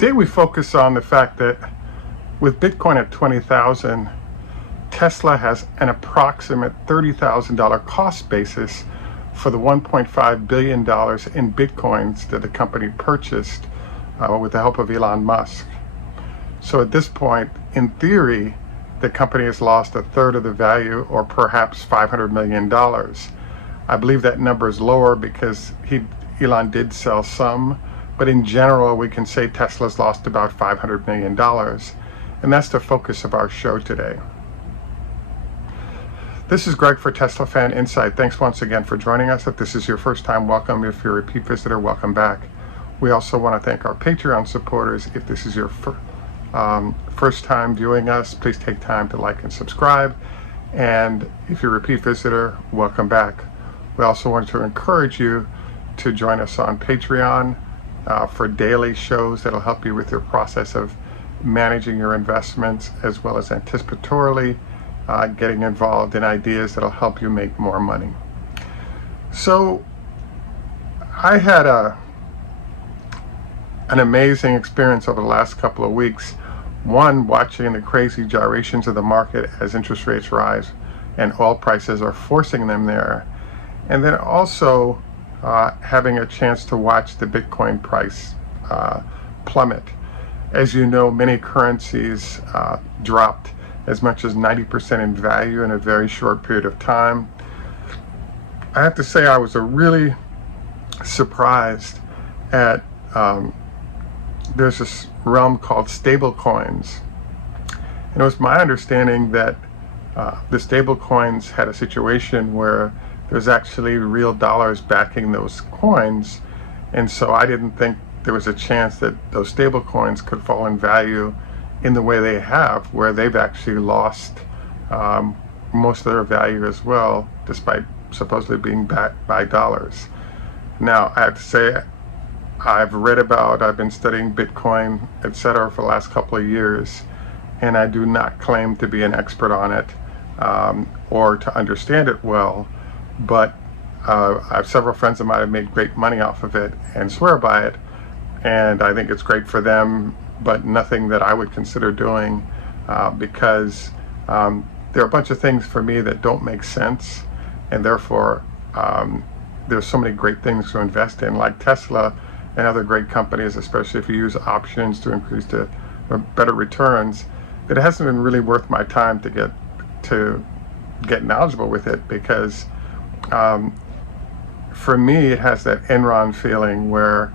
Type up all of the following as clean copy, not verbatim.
Today we focus on the fact that with Bitcoin at 20,000, Tesla has an approximate $30,000 cost basis for the $1.5 billion in Bitcoins that the company purchased with the help of Elon Musk. So at this point, in theory, the company has lost a third of the value, or perhaps $500 million. I believe that number is lower because Elon did sell some, but in general, we can say Tesla's lost about $500 million. And that's the focus of our show today. This is Greg for Teslafaninsight. Thanks once again for joining us. If this is your first time, welcome. If you're a repeat visitor, welcome back. We also want to thank our Patreon supporters. If this is your first time viewing us, please take time to like and subscribe. And if you're a repeat visitor, welcome back. We also want to encourage you to join us on Patreon for daily shows that'll help you with your process of managing your investments, as well as anticipatorily getting involved in ideas that'll help you make more money. So I had an amazing experience over the last couple of weeks. One, watching the crazy gyrations of the market as interest rates rise and oil prices are forcing them there. And then also having a chance to watch the Bitcoin price plummet. As you know, many currencies dropped as much as 90% in value in a very short period of time. I have to say I was really surprised at, there's this realm called stable coins. And it was my understanding that the stable coins had a situation where there's actually real dollars backing those coins. And so I didn't think there was a chance that those stable coins could fall in value in the way they have, where they've actually lost most of their value as well, despite supposedly being backed by dollars. Now, I have to say, I've been studying Bitcoin, etc. for the last couple of years, and I do not claim to be an expert on it or to understand it well. But I have several friends of mine have made great money off of it and swear by it, and I think it's great for them, but nothing that I would consider doing because there are a bunch of things for me that don't make sense, and therefore there's so many great things to invest in, like Tesla and other great companies, especially if you use options to increase the better returns, that it hasn't been really worth my time to get knowledgeable with it, because for me it has that Enron feeling where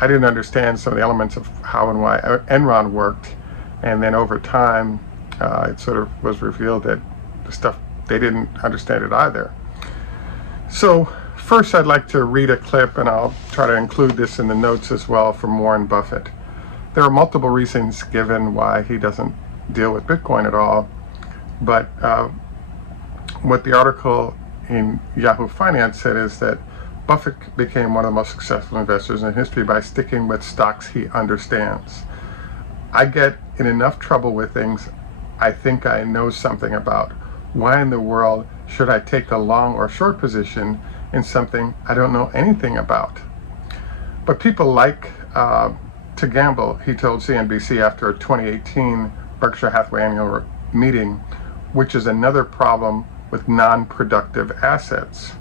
I didn't understand some of the elements of how and why Enron worked, and then over time it sort of was revealed that the stuff, they didn't understand it either. So first I'd like to read a clip, and I'll try to include this in the notes as well, from Warren Buffett. There are multiple reasons given why he doesn't deal with Bitcoin at all, but what the article in Yahoo Finance said is that Buffett became one of the most successful investors in history by sticking with stocks he understands. I get in enough trouble with things I think I know something about. Why in the world should I take a long or short position in something I don't know anything about? But people like to gamble, he told CNBC after a 2018 Berkshire Hathaway annual meeting, which is another problem with non-productive assets.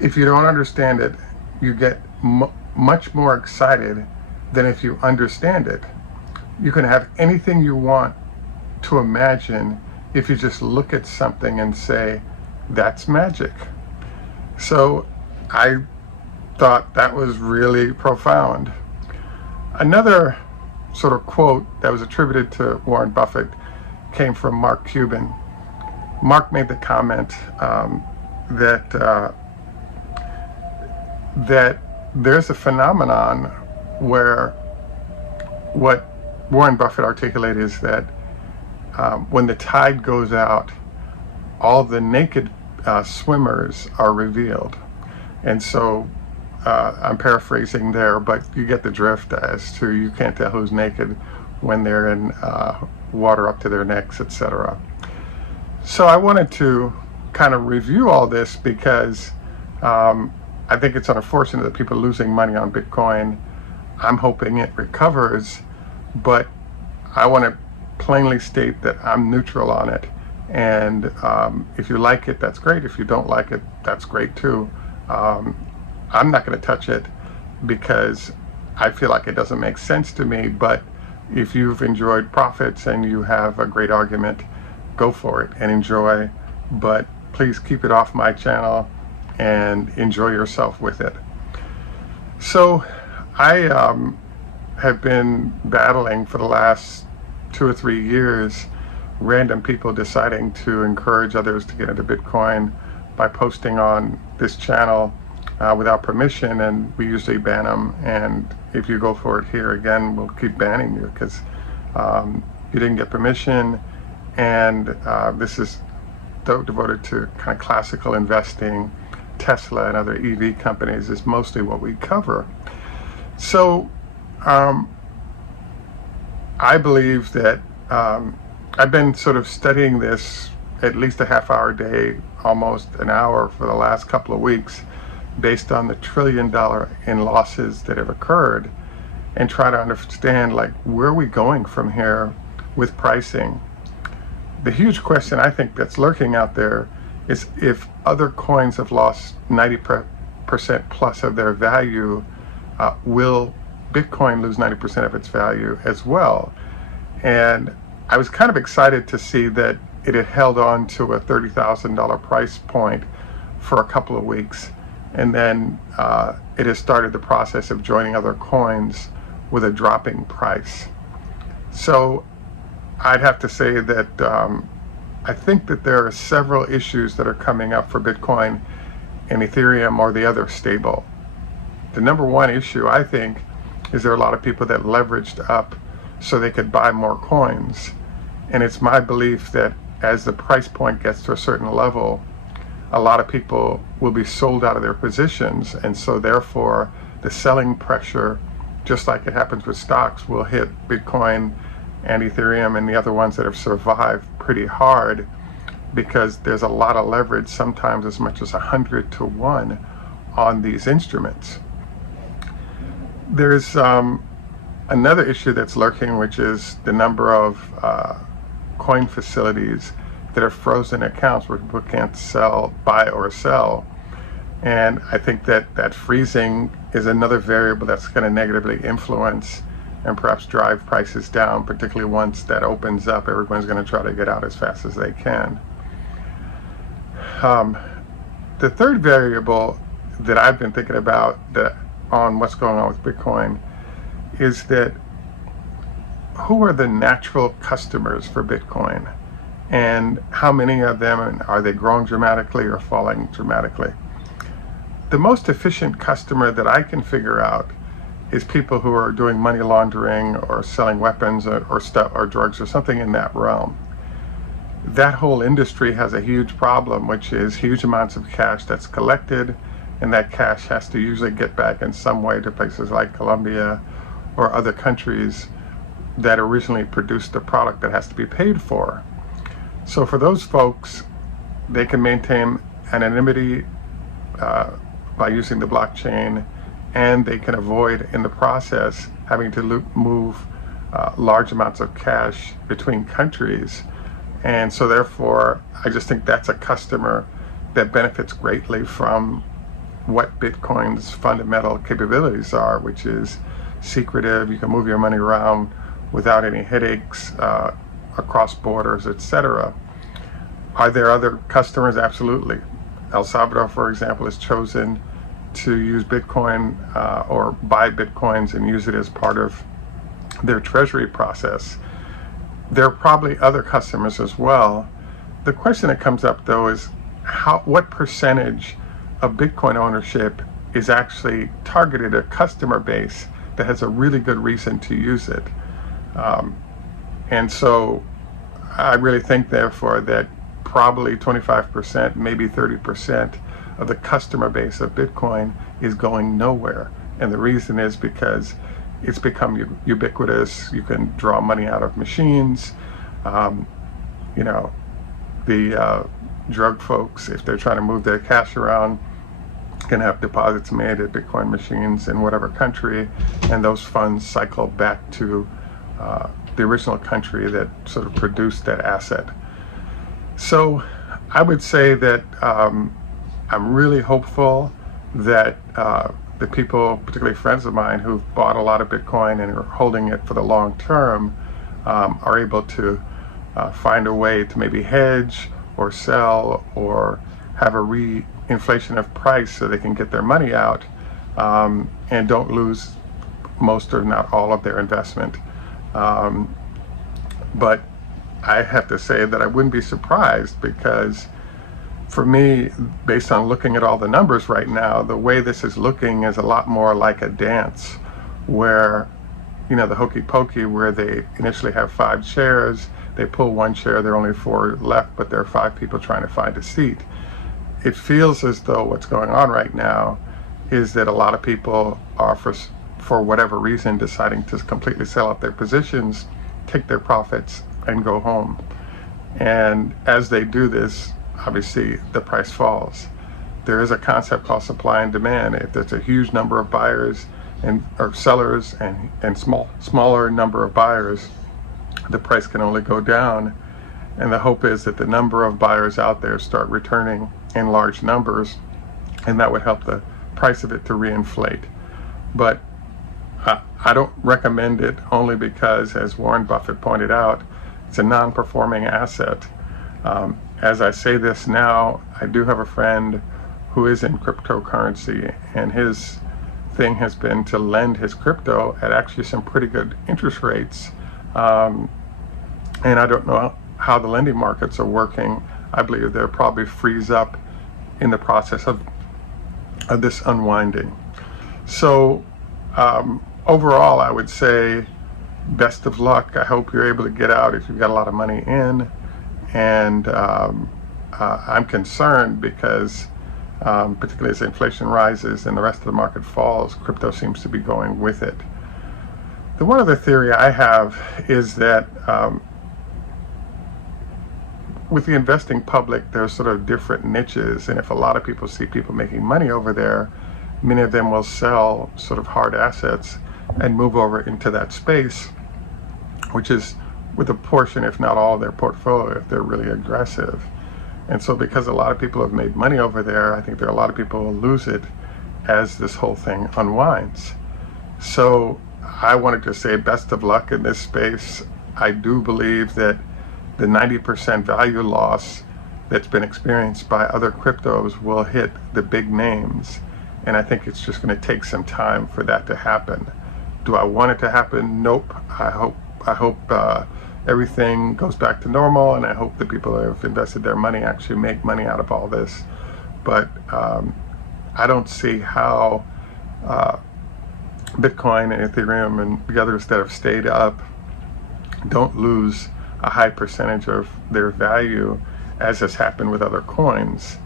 If you don't understand it, you get much more excited than if you understand it. You can have anything you want to imagine if you just look at something and say, that's magic. So I thought that was really profound. Another sort of quote that was attributed to Warren Buffett came from Mark Cuban. Mark made the comment that there's a phenomenon where what Warren Buffett articulated is that when the tide goes out, all the naked swimmers are revealed. And so I'm paraphrasing there, but you get the drift as to you can't tell who's naked when they're in water up to their necks, etc. So I wanted to kind of review all this because I think it's unfortunate that people are losing money on Bitcoin I'm hoping it recovers, but I want to plainly state that I'm neutral on it. And if you like it, that's great. If you don't like it, that's great too. I'm not going to touch it because I feel like it doesn't make sense to me. But if you've enjoyed profits and you have a great argument, go for it and enjoy. But please keep it off my channel and enjoy yourself with it. So I have been battling for the last 2 or 3 years random people deciding to encourage others to get into Bitcoin by posting on this channel without permission, and we usually ban them. And if you go for it here again, we'll keep banning you because you didn't get permission. And this is devoted to kind of classical investing. Tesla and other EV companies is mostly what we cover. So I believe that I've been sort of studying this at least a half hour a day, almost an hour for the last couple of weeks, based on the $1 trillion in losses that have occurred, and try to understand, like, where are we going from here with pricing. The huge question I think that's lurking out there is if other coins have lost 90% plus of their value, will Bitcoin lose 90% of its value as well? And I was kind of excited to see that it had held on to a $30,000 price point for a couple of weeks, and then it has started the process of joining other coins with a dropping price. So I'd have to say that I think that there are several issues that are coming up for Bitcoin and Ethereum or the other stable. The number one issue, I think, is there are a lot of people that leveraged up so they could buy more coins. And it's my belief that as the price point gets to a certain level, a lot of people will be sold out of their positions. And so therefore, the selling pressure, just like it happens with stocks, will hit Bitcoin and Ethereum and the other ones that have survived pretty hard, because there's a lot of leverage, sometimes as much as 100 to 1 on these instruments. There's another issue that's lurking, which is the number of coin facilities that are frozen accounts where people can't buy or sell. And I think that freezing is another variable that's going to negatively influence and perhaps drive prices down, particularly once that opens up. Everyone's going to try to get out as fast as they can. The third variable that I've been thinking about on what's going on with Bitcoin is that who are the natural customers for Bitcoin, and how many of them, are they growing dramatically or falling dramatically? The most efficient customer that I can figure out is people who are doing money laundering or selling weapons or stuff or drugs or something in that realm. That whole industry has a huge problem, which is huge amounts of cash that's collected, and that cash has to usually get back in some way to places like Colombia or other countries that originally produced the product that has to be paid for. So for those folks, they can maintain anonymity by using the blockchain, and they can avoid in the process having to move large amounts of cash between countries. And so therefore, I just think that's a customer that benefits greatly from what Bitcoin's fundamental capabilities are, which is secretive. You can move your money around without any headaches across borders, etc. Are there other customers? Absolutely. El Salvador, for example, has chosen to use Bitcoin or buy Bitcoins and use it as part of their treasury process. There are probably other customers as well. The question that comes up, though, is what percentage of Bitcoin ownership is actually targeted a customer base that has a really good reason to use it. And so I really think, therefore, that probably 25%, maybe 30% of the customer base of Bitcoin is going nowhere. And the reason is because it's become ubiquitous. You can draw money out of machines. The drug folks, if they're trying to move their cash around, can have deposits made at Bitcoin machines in whatever country, and those funds cycle back to the original country that sort of produced that asset. So I would say that I'm really hopeful that the people, particularly friends of mine who've bought a lot of Bitcoin and are holding it for the long term, are able to find a way to maybe hedge or sell or have a re-inflation of price so they can get their money out and don't lose most or not all of their investment. But I have to say that I wouldn't be surprised, because for me, based on looking at all the numbers right now, the way this is looking is a lot more like a dance where, you know, the hokey pokey, where they initially have 5 shares, they pull 1 share, there are only 4 left, but there are 5 people trying to find a seat. It feels as though what's going on right now is that a lot of people are, for whatever reason, deciding to completely sell out their positions, take their profits, and go home. And as they do this, obviously the price falls. There is a concept called supply and demand. If there's a huge number of buyers or sellers and smaller number of buyers, the price can only go down. And the hope is that the number of buyers out there start returning in large numbers, and that would help the price of it to reinflate. But I don't recommend it, only because, as Warren Buffett pointed out, it's a non-performing asset. As I say this now, I do have a friend who is in cryptocurrency, and his thing has been to lend his crypto at actually some pretty good interest rates. And I don't know how the lending markets are working. I believe they'll probably freeze up in the process of this unwinding. So overall, I would say best of luck. I hope you're able to get out if you've got a lot of money in. And I'm concerned because particularly as inflation rises and the rest of the market falls, crypto seems to be going with it. The one other theory I have is that with the investing public, there's sort of different niches, and if a lot of people see people making money over there, many of them will sell sort of hard assets and move over into that space, which is with a portion, if not all, of their portfolio, if they're really aggressive. And so because a lot of people have made money over there, I think there are a lot of people who will lose it as this whole thing unwinds. So I wanted to say best of luck in this space. I do believe that the 90% value loss that's been experienced by other cryptos will hit the big names. And I think it's just going to take some time for that to happen. Do I want it to happen? Nope. I hope everything goes back to normal, and I hope the people who have invested their money actually make money out of all this. But I don't see how Bitcoin and Ethereum and the others that have stayed up don't lose a high percentage of their value, as has happened with other coins.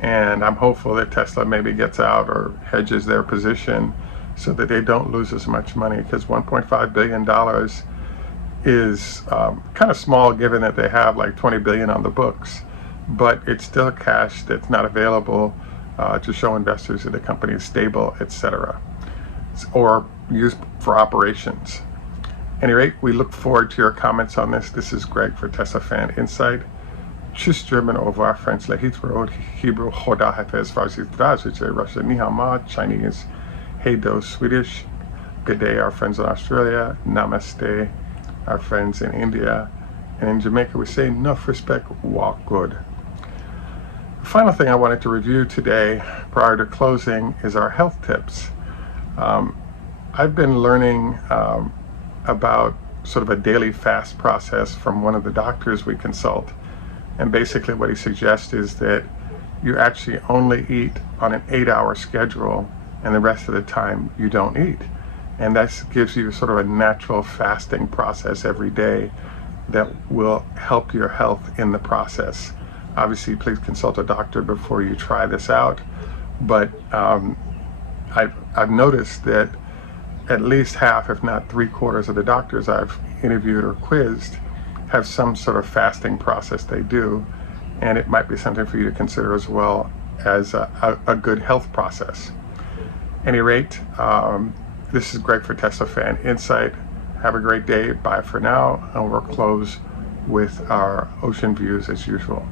And I'm hopeful that Tesla maybe gets out or hedges their position so that they don't lose as much money, because $1.5 billion is kind of small given that they have like 20 billion on the books, but it's still cash that's not available to show investors that the company is stable, etc., or used for operations. At any rate, we look forward to your comments on this. This is Greg for Teslafaninsight. Tschüss, German, au revoir, French, Lehitro, Hebrew, Choda, Hafez, Farsi, Tvazice, Russian, Nihama, Chinese, Heido, Swedish. Good day, our friends in Australia. Namaste, our friends in India. And in Jamaica, we say, enough respect, walk good. The final thing I wanted to review today, prior to closing, is our health tips. I've been learning about sort of a daily fast process from one of the doctors we consult. And basically what he suggests is that you actually only eat on an 8-hour schedule, and the rest of the time you don't eat. And that gives you sort of a natural fasting process every day that will help your health in the process. Obviously, please consult a doctor before you try this out. But I've noticed that at least half, if not 3/4 of the doctors I've interviewed or quizzed have some sort of fasting process they do, and it might be something for you to consider as well as a good health process. Any rate, this is Greg for Teslafaninsight. Have a great day. Bye for now, and we'll close with our ocean views as usual.